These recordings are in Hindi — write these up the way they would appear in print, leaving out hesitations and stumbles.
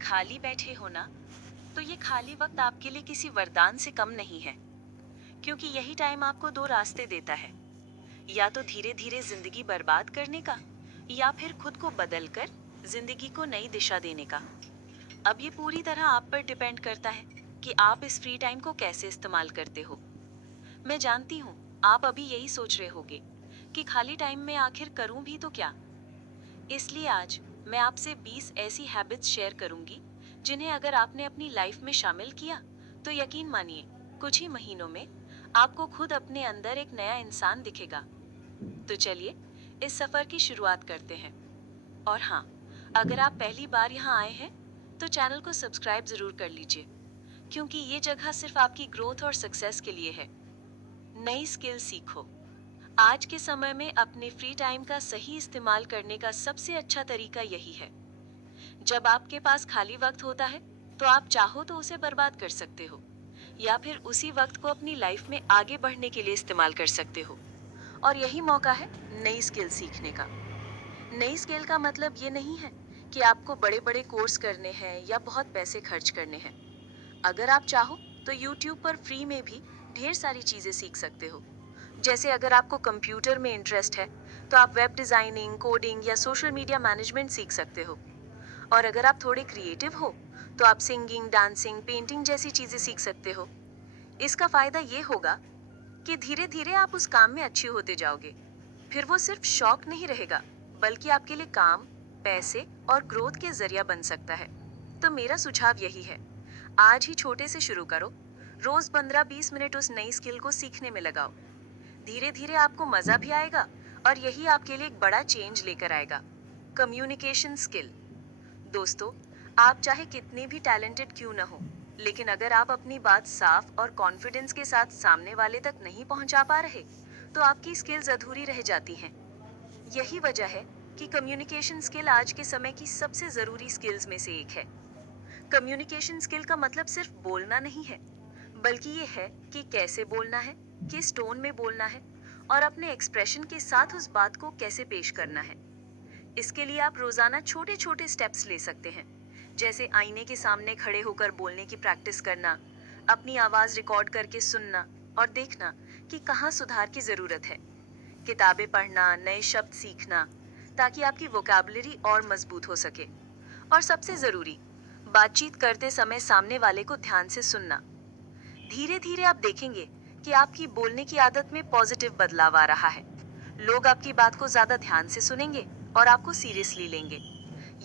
खाली बैठे हो ना, तो ये खाली वक्त आपके लिए किसी वरदान से कम नहीं है। क्योंकि यही टाइम आपको दो रास्ते देता है। या तो धीरे धीरे जिंदगी बर्बाद करने का, या फिर खुद को बदल कर जिंदगी को नई दिशा देने का। अब ये पूरी तरह आप पर डिपेंड करता है कि आप इस फ्री टाइम को कैसे इस्तेमाल करते हो। मैं जानती हूँ, आप अभी यही सोच रहे होगे कि खाली टाइम में आखिर करूं भी तो क्या। इसलिए आज मैं आपसे 20 ऐसी हैबिट्स शेयर करूंगी जिन्हें अगर आपने अपनी लाइफ में शामिल किया, तो यकीन मानिए, कुछ ही महीनों में आपको खुद अपने अंदर एक नया इंसान दिखेगा। तो चलिए इस सफर की शुरुआत करते हैं। और हाँ, अगर आप पहली बार यहाँ आए हैं तो चैनल को सब्सक्राइब जरूर कर लीजिए, क्योंकि ये जगह सिर्फ आपकी ग्रोथ और सक्सेस के लिए है। नई स्किल सीखो। आज के समय में अपने फ्री टाइम का सही इस्तेमाल करने का सबसे अच्छा तरीका यही है। जब आपके पास खाली वक्त होता है, तो आप चाहो तो उसे बर्बाद कर सकते हो, या फिर उसी वक्त को अपनी लाइफ में आगे बढ़ने के लिए इस्तेमाल कर सकते हो। और यही मौका है नई स्किल सीखने का। नई स्किल का मतलब ये नहीं है कि आपको बड़े बड़े कोर्स करने हैं या बहुत पैसे खर्च करने हैं। अगर आप चाहो तो YouTube पर फ्री में भी ढेर सारी चीजें सीख सकते हो। जैसे अगर आपको कंप्यूटर में इंटरेस्ट है, तो आप वेब डिजाइनिंग, कोडिंग या सोशल मीडिया मैनेजमेंट सीख सकते हो। और अगर आप थोड़े क्रिएटिव हो, तो आप सिंगिंग, डांसिंग, पेंटिंग जैसी चीजें सीख सकते हो। इसका फायदा ये होगा कि धीरे धीरे आप उस काम में अच्छे होते जाओगे। फिर वो सिर्फ शौक नहीं रहेगा, बल्कि आपके लिए काम, पैसे और ग्रोथ के जरिया बन सकता है। तो मेरा सुझाव यही है, आज ही छोटे से शुरू करो। रोज 15-20 मिनट उस नई स्किल को सीखने में लगाओ। धीरे धीरे आपको मजा भी आएगा, और यही आपके लिए एक बड़ा चेंज लेकर आएगा। Communication skill. दोस्तों, आप चाहे कितने भी टैलेंटेड क्यों न हो, लेकिन अगर आप अपनी बात साफ और कॉन्फिडेंस के साथ सामने वाले तक नहीं पहुंचा पा रहे, तो आपकी स्किल्स अधूरी रह जाती हैं। यही वजह है कि कम्युनिकेशन स्किल आज के समय की सबसे जरूरी स्किल्स में से एक है। कम्युनिकेशन स्किल का मतलब सिर्फ बोलना नहीं है, बल्कि ये है कि कैसे बोलना है, किस टोन में बोलना है, और अपने एक्सप्रेशन के साथ उस बात को कैसे पेश करना है। इसके लिए आप रोजाना छोटे छोटे स्टेप्स ले सकते हैं। जैसे आईने के सामने खड़े होकर बोलने की प्रैक्टिस करना, अपनी आवाज रिकॉर्ड करके सुनना और देखना कि कहाँ सुधार की जरूरत है। किताबें पढ़ना, नए शब्द सीखना, ताकि आपकी वोकैबुलरी और मजबूत हो सके। और सबसे जरूरी, बातचीत करते समय सामने वाले को ध्यान से सुनना। धीरे धीरे आप देखेंगे कि आपकी बोलने की आदत में पॉजिटिव बदलाव आ रहा है। लोग आपकी बात को ज्यादा ध्यान से सुनेंगे और आपको सीरियसली लेंगे।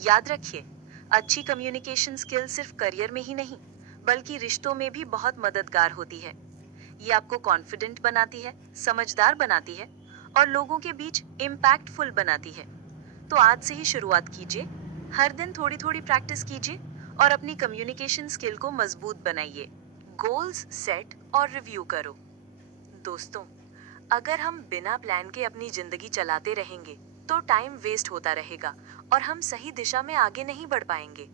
याद रखिए, अच्छी कम्युनिकेशन स्किल सिर्फ करियर में ही नहीं, बल्कि रिश्तों में भी बहुत मददगार होती है। ये आपको कॉन्फिडेंट बनाती है, समझदार बनाती है, और लोगों के बीच इम्पैक्टफुल बनाती है। तो आज से ही शुरुआत कीजिए। हर दिन थोड़ी थोड़ी प्रैक्टिस कीजिए और अपनी कम्युनिकेशन स्किल को मजबूत बनाइए। गोल्स सेट और रिव्यू करो। दोस्तों, अगर हम बिना प्लान के अपनी जिंदगी चलाते रहेंगे, तो टाइम वेस्ट होता रहेगा और हम सही दिशा में आगे नहीं बढ़ पाएंगे।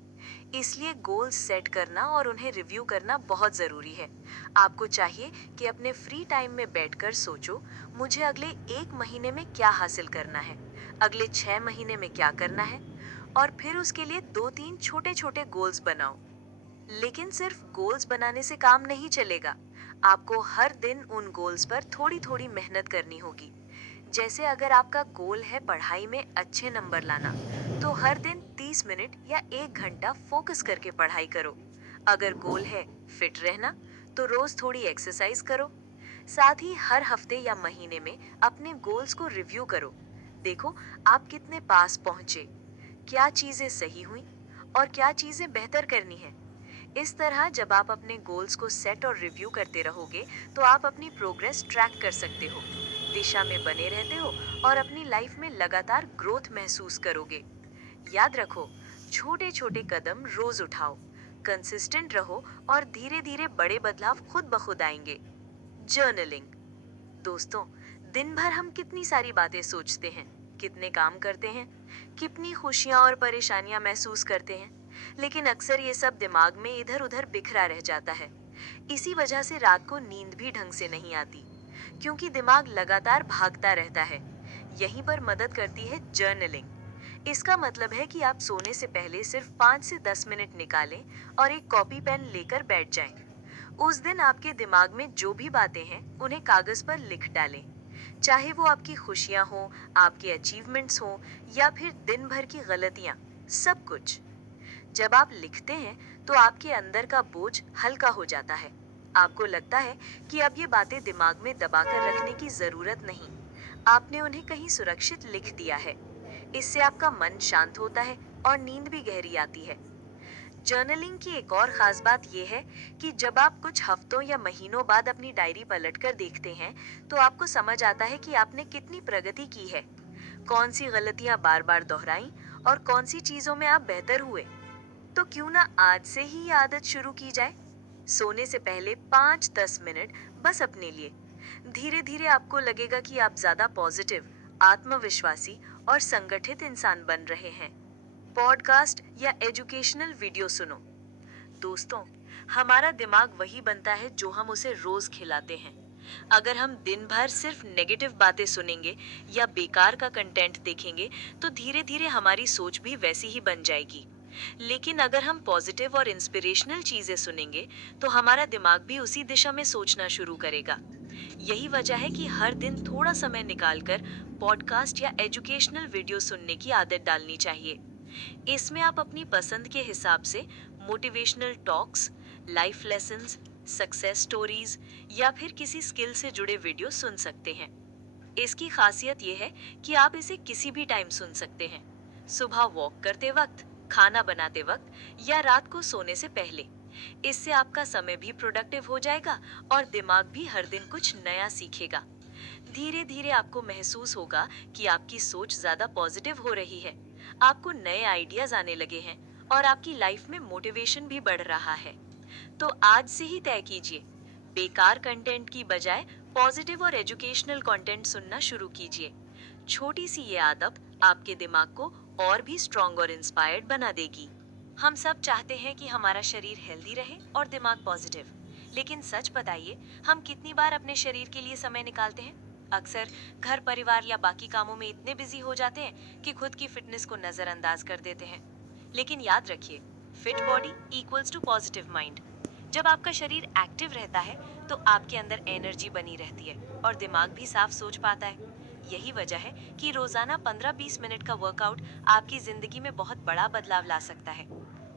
इसलिए गोल्स सेट करना और उन्हें रिव्यू करना बहुत जरूरी है। आपको चाहिए कि अपने फ्री टाइम में बैठकर सोचो, मुझे अगले 1 महीने में क्या हासिल करना है, अगले 6 महीने में क्या करना है, और फिर उसके लिए 2-3 छोटे छोटे गोल्स बनाओ। लेकिन सिर्फ गोल्स बनाने से काम नहीं चलेगा। आपको हर दिन उन गोल्स पर थोड़ी थोड़ी मेहनत करनी होगी। जैसे अगर आपका गोल है पढ़ाई में अच्छे नंबर लाना, तो हर दिन 30 मिनट या 1 घंटा फोकस करके पढ़ाई करो। अगर गोल है फिट रहना, तो रोज थोड़ी एक्सरसाइज करो। साथ ही हर हफ्ते या महीने में अपने गोल्स को रिव्यू करो। देखो, आप कितने पास पहुंचे, क्या चीजें सही हुई, और क्या चीजें बेहतर करनी है। इस तरह जब आप अपने गोल्स को सेट और रिव्यू करते रहोगे, तो आप अपनी प्रोग्रेस ट्रैक कर सकते हो, दिशा में बने रहते हो, और अपनी लाइफ में लगातार ग्रोथ महसूस करोगे। याद रखो, छोटे छोटे कदम रोज उठाओ, कंसिस्टेंट रहो, और धीरे धीरे बड़े बदलाव खुद ब खुद आएंगे। जर्नलिंग। दोस्तों, दिन भर हम कितनी सारी बातें सोचते हैं, कितने काम करते हैं, कितनी खुशियां और परेशानियां महसूस करते हैं, लेकिन अक्सर ये सब दिमाग में इधर उधर बिखरा रह जाता है। इसी वजह से रात को नींद भी ढंग से नहीं आती, क्योंकि दिमाग लगातार भागता रहता है। यहीं पर मदद करती है जर्नलिंग। इसका मतलब है कि आप सोने से पहले सिर्फ 5 से 10 मिनट निकालें और एक कॉपी पेन लेकर बैठ जाएं। उस दिन आपके दिमाग में जो भी बातें हैं, उन्हें कागज पर लिख डालें। चाहे वो आपकी खुशियां हो, आपके अचीवमेंट्स हो या फिर दिन भर की गलतियां, सब कुछ। जब आप लिखते हैं तो आपके अंदर का बोझ हल्का हो जाता है। आपको लगता है कि अब ये बातें दिमाग में दबाकर रखने की जरूरत नहीं, आपने उन्हें कहीं सुरक्षित लिख दिया है। इससे आपका मन शांत होता है और नींद भी गहरी आती है। जर्नलिंग की एक और खास बात यह है कि जब आप कुछ हफ्तों या महीनों बाद अपनी डायरी पलटकर देखते हैं, तो आपको समझ आता है कि आपने कितनी प्रगति की है, कौन सी गलतियां बार बार दोहराई और कौन सी चीजों में आप बेहतर हुए। तो क्यों ना आज से ही ये आदत शुरू की जाए। सोने से पहले 5-10 मिनट बस अपने लिए। धीरे धीरे आपको लगेगा कि आप ज्यादा पॉजिटिव, आत्मविश्वासी और संगठित इंसान बन रहे हैं। पॉडकास्ट या एजुकेशनल वीडियो सुनो। दोस्तों, हमारा दिमाग वही बनता है जो हम उसे रोज खिलाते हैं। अगर हम दिन भर सिर्फ नेगेटिव बातें सुनेंगे या बेकार का कंटेंट देखेंगे, तो धीरे धीरे हमारी सोच भी वैसी ही बन जाएगी। लेकिन अगर हम पॉजिटिव और इंस्पिरेशनल चीजें सुनेंगे, तो हमारा दिमाग भी उसी दिशा में सोचना शुरू करेगा। यही वजह है कि हर दिन थोड़ा समय निकालकर पॉडकास्ट या एजुकेशनल वीडियो सुनने की आदत डालनी चाहिए। इसमें आप अपनी पसंद के हिसाब से motivational talks, life lessons, success stories या फिर किसी स्किल से जुड़े वीडियो सुन सकते हैं। इसकी खासियत यह है कि आप इसे किसी भी टाइम सुन सकते हैं, सुबह वॉक करते वक्त, खाना बनाते वक्त या रात को सोने से पहले। इससे आपका समय भी प्रोडक्टिव हो जाएगा और दिमाग भी हर दिन कुछ नया सीखेगा। धीरे धीरे आपको महसूस होगा कि आपकी सोच ज्यादा पॉजिटिव हो रही है, आपको नए आइडियाज आने लगे हैं और आपकी लाइफ में मोटिवेशन भी बढ़ रहा है। तो आज से ही तय कीजिए, बेकार कंटेंट की बजाय पॉजिटिव और एजुकेशनल कंटेंट सुनना शुरू कीजिए। छोटी सी ये आदत आपके दिमाग को और भी स्ट्रॉन्ग और इंस्पायर्ड बना देगी। हम सब चाहते हैं कि हमारा शरीर हेल्दी रहे और दिमाग पॉजिटिव, लेकिन सच बताइए, हम कितनी बार अपने शरीर के लिए समय निकालते हैं? अक्सर घर परिवार या बाकी कामों में इतने बिजी हो जाते हैं कि खुद की फिटनेस को नजरअंदाज कर देते हैं। लेकिन याद रखिए, fit body equals to positive mind. जब आपका शरीर एक्टिव रहता है, तो आपके अंदर एनर्जी बनी रहती है और दिमाग भी साफ सोच पाता है। यही वजह है कि रोजाना 15-20 मिनट का वर्कआउट आपकी जिंदगी में बहुत बड़ा बदलाव ला सकता है।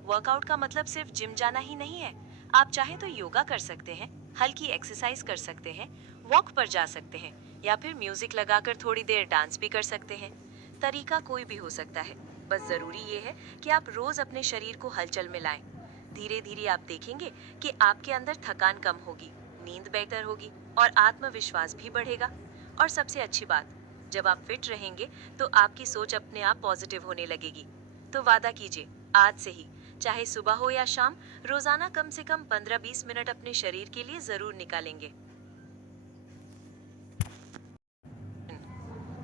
वर्कआउट का मतलब सिर्फ जिम जाना ही नहीं है। आप चाहे तो योगा कर सकते हैं, हल्की एक्सरसाइज कर सकते हैं, वॉक पर जा सकते हैं या फिर म्यूजिक लगाकर थोड़ी देर डांस भी कर सकते हैं। तरीका कोई भी हो सकता है, बस जरूरी ये है कि आप रोज अपने शरीर को हलचल में लाएं। धीरे धीरे आप देखेंगे कि आपके अंदर थकान कम होगी, नींद बेहतर होगी और आत्मविश्वास भी बढ़ेगा। और सबसे अच्छी बात, जब आप फिट रहेंगे तो आपकी सोच अपने आप पॉजिटिव होने लगेगी। तो वादा कीजिए, आज से ही, चाहे सुबह हो या शाम, रोजाना कम से कम 15-20 मिनट अपने शरीर के लिए जरूर निकालेंगे।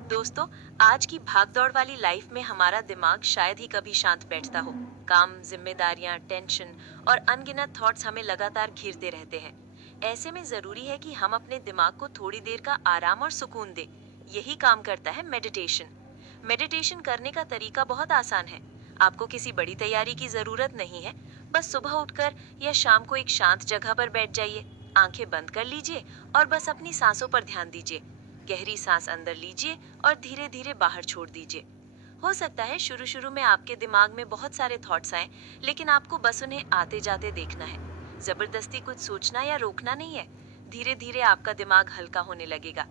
दोस्तों, आज की भागदौड़ वाली लाइफ में हमारा दिमाग शायद ही कभी शांत बैठता हो। काम, जिम्मेदारियां, टेंशन और अनगिनत थॉट्स हमें लगातार घिरते रहते हैं। ऐसे में जरूरी है कि हम अपने दिमाग को थोड़ी देर का आराम और सुकून दें। यही काम करता है मेडिटेशन। मेडिटेशन करने का तरीका बहुत आसान है। आपको किसी बड़ी तैयारी की जरूरत नहीं है। बस सुबह उठकर या शाम को एक शांत जगह पर बैठ जाइए, आंखें बंद कर लीजिए और बस अपनी सांसों पर ध्यान दीजिए। गहरी सांस अंदर लीजिए और धीरे धीरे बाहर छोड़ दीजिए। हो सकता है शुरू शुरू में आपके दिमाग में बहुत सारे थॉट्स आए, लेकिन आपको बस उन्हें आते जाते देखना है। जबरदस्ती कुछ सोचना या रोकना नहीं है। धीरे धीरे आपका दिमाग हल्का होने लगेगा।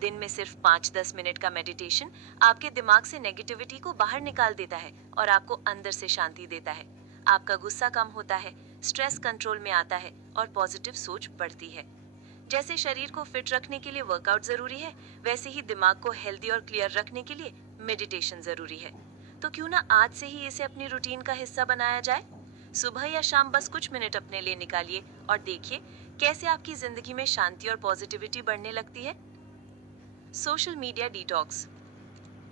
दिन में सिर्फ 5-10 मिनट का मेडिटेशन आपके दिमाग से नेगेटिविटी को बाहर निकाल देता है और आपको अंदर से शांति देता है। आपका गुस्सा कम होता है, स्ट्रेस कंट्रोल में आता है और पॉजिटिव सोच बढ़ती है। जैसे शरीर को फिट रखने के लिए वर्कआउट जरूरी है, वैसे ही दिमाग को हेल्दी और क्लियर रखने के लिए मेडिटेशन जरूरी है। तो क्यों ना आज से ही इसे अपनी रूटीन का हिस्सा बनाया जाए। सुबह या शाम बस कुछ मिनट अपने लिए निकालिए और देखिए कैसे आपकी जिंदगी में शांति और पॉजिटिविटी बढ़ने लगती है। Social media detox.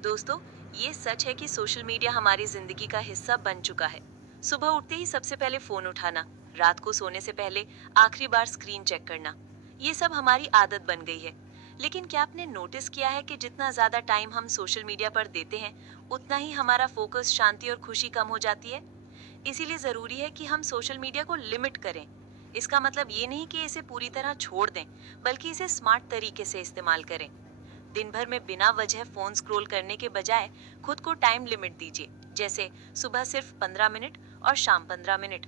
दोस्तों, ये सच है कि सोशल मीडिया हमारी जिंदगी का हिस्सा बन चुका है। सुबह उठते ही सबसे पहले फोन उठाना, रात को सोने से पहले आखिरी बार स्क्रीन चेक करना, ये सब हमारी आदत बन गई है। लेकिन क्या आपने नोटिस किया है कि जितना ज्यादा टाइम हम सोशल मीडिया पर देते हैं, उतना ही हमारा फोकस, शांति और खुशी कम हो जाती है। इसीलिए जरूरी है कि हम सोशल मीडिया को लिमिट करें। इसका मतलब ये नहीं कि इसे पूरी तरह छोड़ दें, बल्कि इसे स्मार्ट तरीके से इस्तेमाल करें। दिन भर में बिना वजह फोन स्क्रॉल करने के बजाय खुद को टाइम लिमिट दीजिए, जैसे सुबह सिर्फ 15 मिनट और शाम 15 मिनट।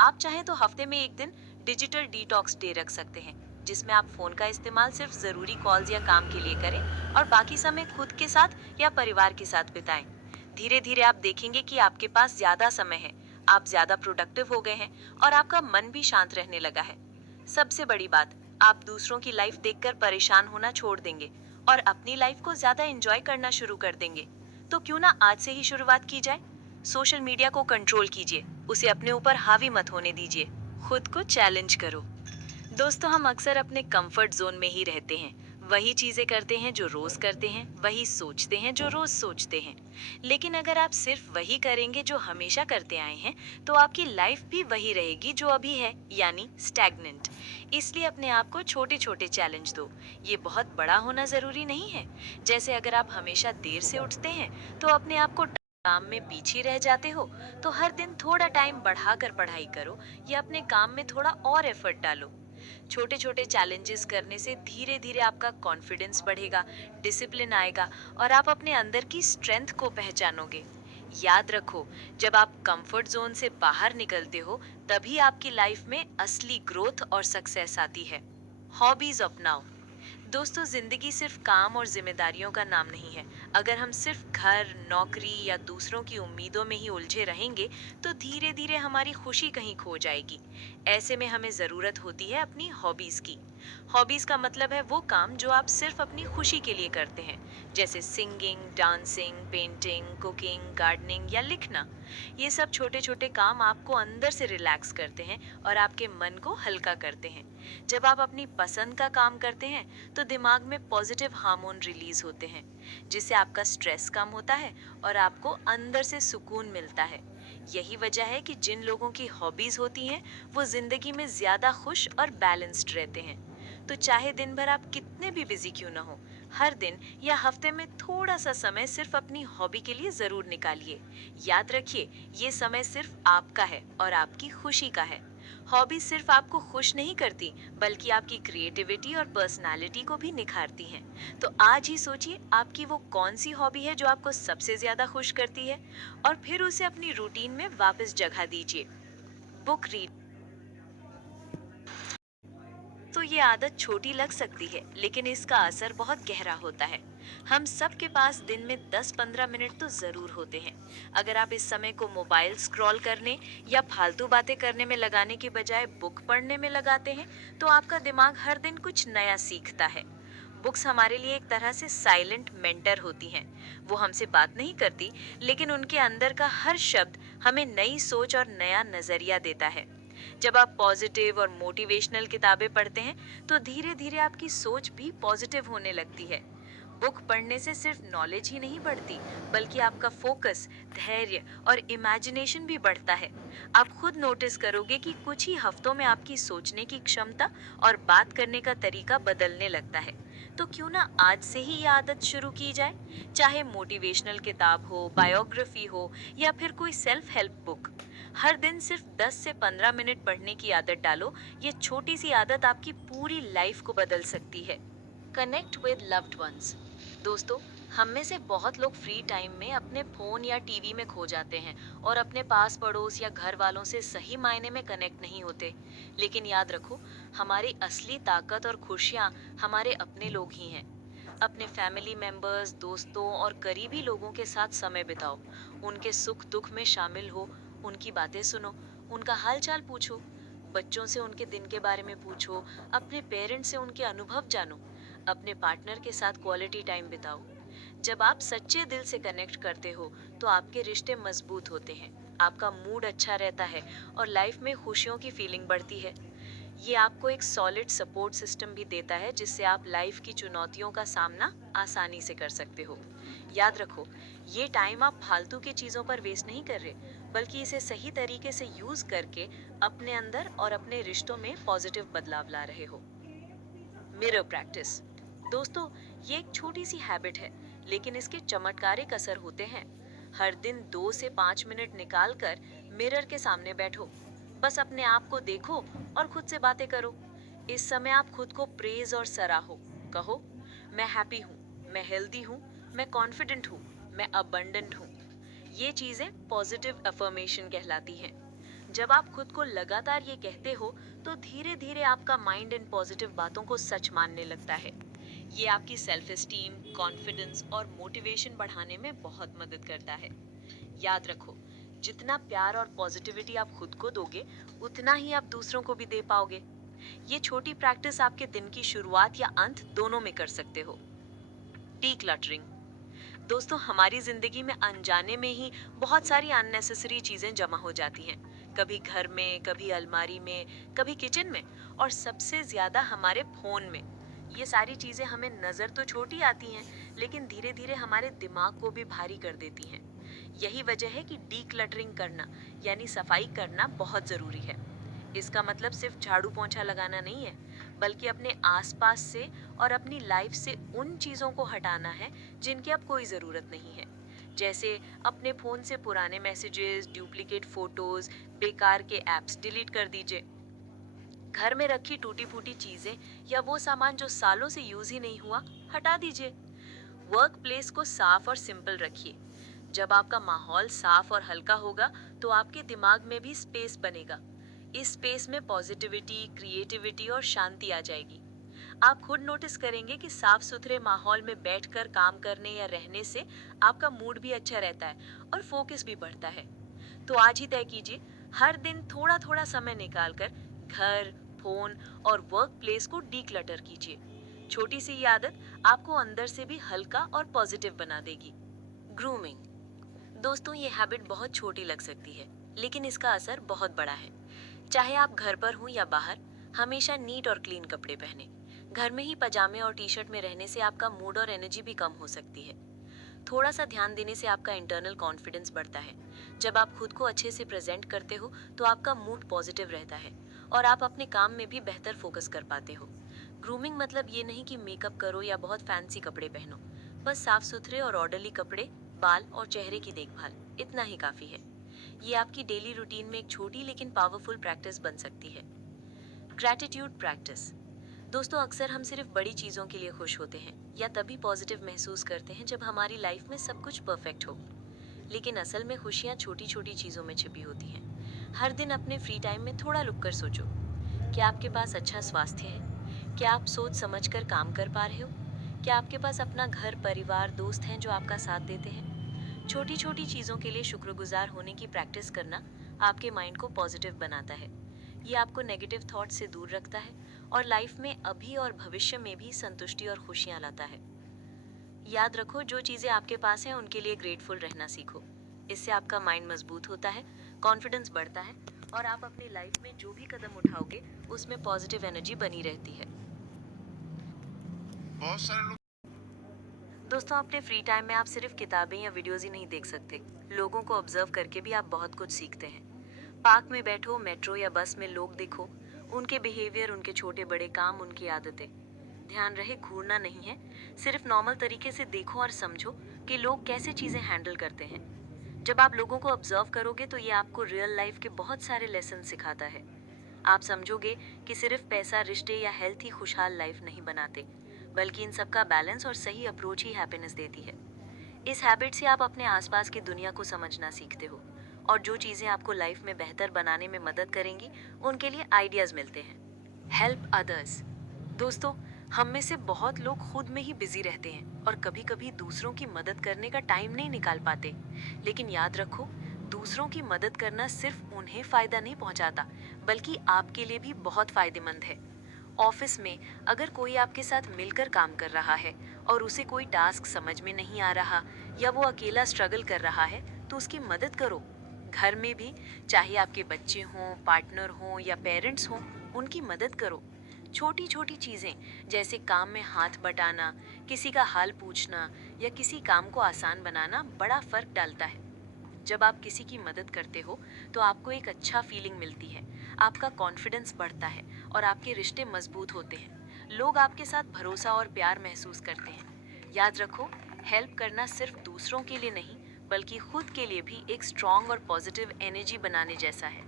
आप चाहें तो हफ्ते में एक दिन डिजिटल डिटॉक्स डे रख सकते हैं, जिसमें आप फोन का इस्तेमाल सिर्फ जरूरी कॉल्स या काम के लिए करें और बाकी समय खुद के साथ या परिवार के साथ बिताएं। धीरे धीरे आप देखेंगे कि आपके पास ज्यादा समय है, आप ज्यादा प्रोडक्टिव हो गए हैं और आपका मन भी शांत रहने लगा है। सबसे बड़ी बात, आप दूसरों की लाइफ देखकर परेशान होना छोड़ देंगे और अपनी लाइफ को ज्यादा एंजॉय करना शुरू कर देंगे। तो क्यों ना आज से ही शुरुआत की जाए। सोशल मीडिया को कंट्रोल कीजिए, उसे अपने ऊपर हावी मत होने दीजिए। खुद को चैलेंज करो। दोस्तों, हम अक्सर अपने कंफर्ट जोन में ही रहते हैं। वही चीजें करते हैं जो रोज करते हैं, वही सोचते हैं जो रोज सोचते हैं। लेकिन अगर आप सिर्फ वही करेंगे जो हमेशा करते आए हैं, तो आपकी लाइफ भी वही रहेगी जो अभी है, यानी स्टैग्नेंट। इसलिए अपने आप को छोटे छोटे चैलेंज दो। ये बहुत बड़ा होना जरूरी नहीं है। जैसे अगर आप हमेशा देर से उठते हैं तो अपने आप को काम में पीछे रह जाते हो, तो हर दिन थोड़ा टाइम बढ़ाकर पढ़ाई करो या अपने काम में थोड़ा और एफर्ट डालो। छोटे छोटे चैलेंजेस करने से धीरे धीरे आपका कॉन्फिडेंस बढ़ेगा, डिसिप्लिन आएगा और आप अपने अंदर की स्ट्रेंथ को पहचानोगे। याद रखो, जब आप कंफर्ट जोन से बाहर निकलते हो, तभी आपकी लाइफ में असली ग्रोथ और सक्सेस आती है। हॉबीज अपनाओ। दोस्तों, जिंदगी सिर्फ काम और जिम्मेदारियों का नाम नहीं है। अगर हम सिर्फ घर, नौकरी या दूसरों की उम्मीदों में ही उलझे रहेंगे, तो धीरे धीरे हमारी खुशी कहीं खो जाएगी। ऐसे में हमें जरूरत होती है अपनी हॉबीज की। हॉबीज का मतलब है वो काम जो आप सिर्फ अपनी खुशी के लिए करते हैं, जैसे singing, dancing, painting, cooking, gardening या लिखना। ये सब छोटे छोटे काम आपको अंदर से रिलैक्स करते हैं और आपके मन को हल्का करते हैं। जब आप अपनी पसंद का काम करते हैं, तो दिमाग में पॉजिटिव हार्मोन रिलीज होते हैं, जिससे आपका स्ट्रेस कम होता है और आपको अंदर से सुकून मिलता है। यही वजह है कि जिन लोगों की हॉबीज होती हैं, वो जिंदगी में ज्यादा खुश और बैलेंस्ड रहते हैं। तो चाहे दिन भर आप कितने भी बिजी क्यों ना हो, हर दिन या हफ्ते में थोड़ा सा समय सिर्फ अपनी हॉबी के लिए जरूर निकालिए। याद रखिए, ये समय सिर्फ आपका है और आपकी खुशी का है। हॉबी सिर्फ आपको खुश नहीं करती, बल्कि आपकी क्रिएटिविटी और पर्सनालिटी को भी निखारती हैं। तो आज ही सोचिए, आपकी वो कौन सी हॉबी है जो आपको सबसे ज्यादा खुश करती है, और फिर उसे अपनी रूटीन में वापस जगह दीजिए। Book read. तो ये आदत छोटी लग सकती है, लेकिन इसका असर बहुत गहरा होता है। हम सब के पास दिन में 10-15 मिनट तो जरूर होते हैं। अगर आप इस समय को मोबाइल स्क्रॉल करने या फालतू बातें करने में लगाने के बजाय बुक पढ़ने में लगाते हैं, तो आपका दिमाग हर दिन कुछ नया सीखता है। बुक्स हमारे लिए एक तरह से साइलेंट मेंटर होती हैं। वो हमसे बात नहीं करती, लेकिन उनके अंदर का हर शब्द हमें नई सोच और नया नजरिया देता है। जब आप पॉजिटिव और मोटिवेशनल किताबें पढ़ते हैं, तो धीरे धीरे आपकी सोच भी पॉजिटिव होने लगती है। बुक पढ़ने से सिर्फ नॉलेज ही नहीं बढ़ती, बल्कि आपका फोकस, धैर्य और इमेजिनेशन भी बढ़ता है। आप खुद नोटिस करोगे कि कुछ ही हफ्तों में आपकी सोचने की क्षमता और बात करने का तरीका बदलने लगता है। तो क्यों ना आज से ही ये आदत शुरू की जाए। चाहे मोटिवेशनल किताब हो, बायोग्राफी हो या फिर कोई सेल्फ हेल्प बुक। हर दिन सिर्फ 10 से 15 मिनट पढ़ने की आदत डालो। ये छोटी सी आदत आपकी पूरी लाइफ को बदल सकती है। Connect with loved ones. दोस्तों, हम में से बहुत लोग फ्री टाइम में अपने फोन या टीवी में खो जाते हैं और अपने पास पड़ोस या घर वालों से सही मायने में कनेक्ट नहीं होते। लेकिन याद रखो, हमारी असली ताकत और खुशियाँ हमारे अपने लोग ही हैं। अपने फैमिली मेंबर्स, दोस्तों और करीबी लोगों के साथ समय बिताओ। उनके सुख दुख में शामिल हो, उनकी बातें सुनो, उनका हाल चाल पूछो। बच्चों से उनके दिन के बारे में पूछो, अपने पेरेंट्स से उनके अनुभव जानो, अपने पार्टनर के साथ क्वालिटी टाइम बिताओ। जब आप सच्चे दिल से कनेक्ट करते हो, तो आपके रिश्ते मजबूत होते हैं, आपका मूड अच्छा रहता है और लाइफ में खुशियों की फीलिंग बढ़ती है। ये आपको एक सॉलिड सपोर्ट सिस्टम भी देता है, जिससे आप लाइफ की चुनौतियों का सामना आसानी से कर सकते हो। याद रखो, ये टाइम आप फालतू की चीजों पर वेस्ट नहीं कर रहे, बल्कि इसे सही तरीके से यूज करके अपने अंदर और अपने रिश्तों में पॉजिटिव बदलाव ला रहे हो। Mirror practice. दोस्तों, ये एक छोटी सी हैबिट है, लेकिन इसके चमत्कारिक असर होते हैं। हर दिन 2 से 5 मिनट निकाल कर मिरर के सामने बैठो। बस अपने आप को देखो और खुद से बातें करो। इस समय आप खुद को प्रेज और सराहो। कहो, मैं हैप्पी हूँ, मैं हेल्दी हूँ, मैं कॉन्फिडेंट हूँ, मैं अबंडेंट हूँ। ये चीजें पॉजिटिव अफर्मेशन कहलाती हैं। जब आप खुद को लगातार ये कहते हो, तो धीरे धीरे आपका माइंड इन पॉजिटिव बातों को सच मानने लगता है। ये आपकी सेल्फ एस्टीम, कॉन्फिडेंस और मोटिवेशन बढ़ाने में बहुत मदद करता है। याद रखो, जितना प्यार और पॉजिटिविटी आप खुद को दोगे, उतना ही आप दूसरों को भी दे पाओगे। ये छोटी प्रैक्टिस आपके दिन की शुरुआत या अंत दोनों में कर सकते हो। डीक्लटरिंग। दोस्तों, हमारी जिंदगी में अनजाने में ही बहुत सारी अननेसेसरी चीजें जमा हो जाती हैं। कभी घर में, कभी अलमारी में, कभी किचन में, और सबसे ज्यादा हमारे फोन में। ये सारी चीजें हमें नजर तो छोटी आती हैं, लेकिन धीरे धीरे हमारे दिमाग को भी भारी कर देती हैं। यही वजह है कि डीक्लटरिंग करना, यानी सफाई करना, बहुत जरूरी है। इसका मतलब सिर्फ झाड़ू पोंछा लगाना नहीं है, बल्कि अपने आसपास से और अपनी लाइफ से उन चीजों को हटाना है जिनकी अब कोई जरूरत नहीं है। जैसे अपने फोन से पुराने मैसेजेस, डुप्लीकेट फोटोज, बेकार के एप्स डिलीट कर दीजिए। घर में रखी टूटी फूटी चीजें या वो सामान जो सालों से यूज ही नहीं हुआ, हटा दीजिए। वर्क प्लेस को साफ और सिंपल रखिए। जब आपका माहौल साफ और हल्का होगा, तो आपके दिमाग में भी स्पेस बनेगा। इस स्पेस में पॉजिटिविटी, क्रिएटिविटी और शांति आ जाएगी। आप खुद नोटिस करेंगे कि साफ सुथरे माहौल में बैठकर काम करने या रहने से आपका मूड भी अच्छा रहता है और फोकस भी बढ़ता है। तो आज ही तय कीजिए, हर दिन थोड़ा थोड़ा समय निकालकर घर, फोन और वर्क प्लेस को डीक्लटर कीजिए। छोटी सी ये आदत आपको अंदर से भी हल्का और पॉजिटिव बना देगी। ग्रूमिंग। दोस्तों, ये हैबिट बहुत छोटी लग सकती है, लेकिन इसका असर बहुत बड़ा है। चाहे आप घर पर हों या बाहर, हमेशा नीट और क्लीन कपड़े पहने। घर में ही पजामे और टी शर्ट में रहने से आपका मूड और एनर्जी भी कम हो सकती है। थोड़ा सा ध्यान देने से आपका इंटरनल कॉन्फिडेंस बढ़ता है। जब आप खुद को अच्छे से प्रेजेंट करते हो, तो आपका मूड पॉजिटिव रहता है और आप अपने काम में भी बेहतर फोकस कर पाते हो। ग्रूमिंग मतलब ये नहीं कि मेकअप करो या बहुत फैंसी कपड़े पहनो। बस साफ सुथरे और ऑर्डरली कपड़े, बाल और चेहरे की देखभाल, इतना ही काफी है। ये आपकी डेली रूटीन में एक छोटी लेकिन पावरफुल प्रैक्टिस बन सकती है। Gratitude practice. दोस्तों, अक्सर हम सिर्फ बड़ी चीजों के लिए खुश होते हैं या तभी पॉजिटिव महसूस करते हैं जब हमारी लाइफ में सब कुछ परफेक्ट हो। लेकिन असल में खुशियाँ छोटी छोटी चीजों में छिपी होती हैं। हर दिन अपने फ्री टाइम में थोड़ा रुक कर सोचो, क्या आपके पास अच्छा स्वास्थ्य है? क्या आप सोच समझ कर काम कर पा रहे हो? क्या आपके पास अपना घर, परिवार, दोस्त हैं जो आपका साथ देते हैं? छोटी छोटी चीजों के लिए शुक्रगुजार होने की प्रैक्टिस करना आपके माइंड को पॉजिटिव बनाता है। ये आपको नेगेटिव थॉट से दूर रखता है और लाइफ में अभी और भविष्य में भी संतुष्टि और खुशियां लाता है। याद रखो, जो चीजें आपके पास हैं उनके लिए ग्रेटफुल रहना सीखो। इससे आपका माइंड मजबूत होता है, कॉन्फिडेंस बढ़ता है और आप अपनी लाइफ में जो भी कदम उठाओगे, उसमें पॉजिटिव एनर्जी बनी रहती है। बहुत सारे लोग। दोस्तों, अपने फ्री टाइम में आप सिर्फ किताबें या वीडियोस ही नहीं देख सकते। लोगों को ऑब्जर्व करके भी आप बहुत कुछ सीखते हैं। पार्क में बैठो, मेट्रो या बस में लोग देखो, उनके बिहेवियर, उनके छोटे बड़े काम, उनकी आदतें। ध्यान रहे, घूरना नहीं है, सिर्फ नॉर्मल तरीके से देखो और समझो कि लोग कैसे चीजें हैंडल करते हैं। जब आप लोगों को ऑब्जर्व करोगे, तो ये आपको रियल लाइफ के बहुत सारे लेसन सिखाता है। आप समझोगे कि सिर्फ पैसा, रिश्ते या हेल्थ ही खुशहाल लाइफ नहीं बनाते, बल्कि इन सब का बैलेंस और सही अप्रोच ही हैप्पीनेस देती है। इस हैबिट से आप अपने आसपास की दुनिया को समझना सीखते हो और जो चीजें आपको लाइफ में बेहतर बनाने में मदद करेंगी, उनके लिए आइडियाज मिलते हैं। Help others. दोस्तों, हम में से बहुत लोग खुद में ही बिजी रहते हैं और कभी-कभी दूसरों की मदद करने का टाइम नहीं निकाल पाते। लेकिन याद रखो, दूसरों की मदद करना सिर्फ उन्हें फायदा नहीं पहुंचाता, बल्कि आपके लिए भी बहुत फायदेमंद है। ऑफिस में अगर कोई आपके साथ मिलकर काम कर रहा है और उसे कोई टास्क समझ में नहीं आ रहा या वो अकेला स्ट्रगल कर रहा है, तो उसकी मदद करो। घर में भी, चाहे आपके बच्चे हों, पार्टनर हों या पेरेंट्स हों, उनकी मदद करो। छोटी छोटी चीजें, जैसे काम में हाथ बटाना, किसी का हाल पूछना या किसी काम को आसान बनाना, बड़ा फर्क डालता है। जब आप किसी की मदद करते हो, तो आपको एक अच्छा फीलिंग मिलती है, आपका कॉन्फिडेंस बढ़ता है और आपके रिश्ते मजबूत होते हैं। लोग आपके साथ भरोसा और प्यार महसूस करते हैं। याद रखो, हेल्प करना सिर्फ दूसरों के लिए नहीं, बल्कि खुद के लिए भी एक स्ट्रॉन्ग और पॉजिटिव एनर्जी बनाने जैसा है।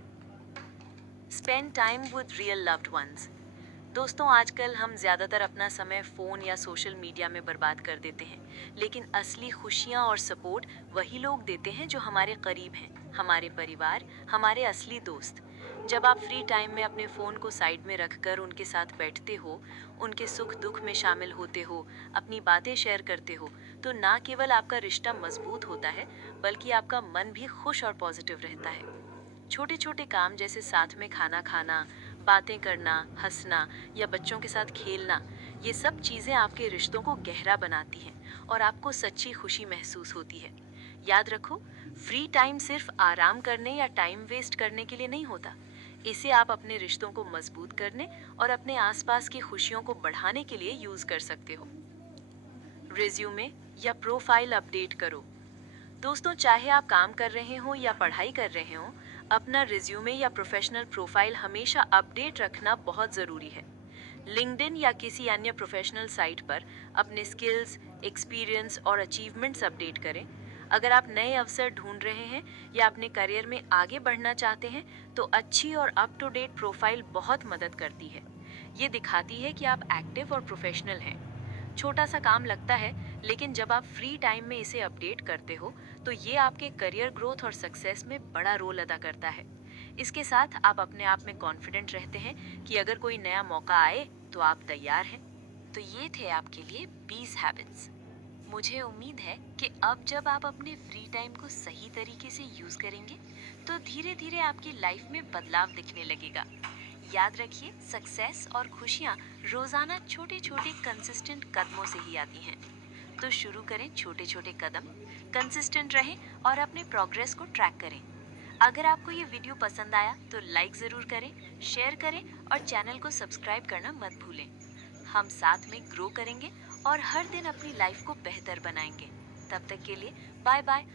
Spend time with real loved ones. दोस्तों, आजकल हम ज़्यादातर अपना समय फ़ोन या सोशल मीडिया में बर्बाद कर देते हैं, लेकिन असली खुशियाँ और सपोर्ट वही लोग देते हैं जो हमारे करीब हैं, हमारे परिवार, हमारे असली दोस्त। जब आप फ्री टाइम में अपने फ़ोन को साइड में रखकर उनके साथ बैठते हो, उनके सुख दुख में शामिल होते हो, अपनी बातें शेयर करते हो, तो ना केवल आपका रिश्ता मजबूत होता है, बल्कि आपका मन भी खुश और पॉजिटिव रहता है। छोटे छोटे काम जैसे साथ में खाना खाना, बातें करना, हंसना या बच्चों के साथ खेलना, ये सब चीज़ें आपके रिश्तों को गहरा बनाती हैं और आपको सच्ची खुशी महसूस होती है। याद रखो, फ्री टाइम सिर्फ आराम करने या टाइम वेस्ट करने के लिए नहीं होता। इसे आप अपने रिश्तों को मजबूत करने और अपने आसपास की खुशियों को बढ़ाने के लिए यूज कर सकते हो। रिज्यूमे या प्रोफाइल अपडेट करो। दोस्तों, चाहे आप काम कर रहे हो या पढ़ाई कर रहे हो, अपना रिज्यूमे या प्रोफेशनल प्रोफाइल हमेशा अपडेट रखना बहुत ज़रूरी है। लिंक्डइन या किसी अन्य प्रोफेशनल साइट पर अपने स्किल्स, एक्सपीरियंस और अचीवमेंट्स अपडेट करें। अगर आप नए अवसर ढूंढ रहे हैं या अपने करियर में आगे बढ़ना चाहते हैं, तो अच्छी और अप टू डेट प्रोफाइल बहुत मदद करती है। ये दिखाती है कि आप एक्टिव और प्रोफेशनल हैं। छोटा सा काम लगता है, लेकिन जब आप फ्री टाइम में इसे अपडेट करते हो, तो ये आपके करियर ग्रोथ और सक्सेस में बड़ा रोल अदा करता है। इसके साथ आप अपने आप में कॉन्फिडेंट रहते हैं कि अगर कोई नया मौका आए तो आप तैयार हैं। तो ये थे आपके लिए 20 हैबिट्स। मुझे उम्मीद है कि अब जब आप अपने फ्री टाइम को सही तरीके से यूज करेंगे, तो धीरे धीरे आपकी लाइफ में बदलाव दिखने लगेगा। याद रखिए, सक्सेस और खुशियाँ रोजाना छोटे छोटे कंसिस्टेंट कदमों से ही आती हैं। तो शुरू करें छोटे छोटे कदम, कंसिस्टेंट रहें और अपने प्रोग्रेस को ट्रैक करें। अगर आपको ये वीडियो पसंद आया तो लाइक ज़रूर करें, शेयर करें और चैनल को सब्सक्राइब करना मत भूलें। हम साथ में ग्रो करेंगे और हर दिन अपनी लाइफ को बेहतर बनाएंगे। तब तक के लिए बाय बाय।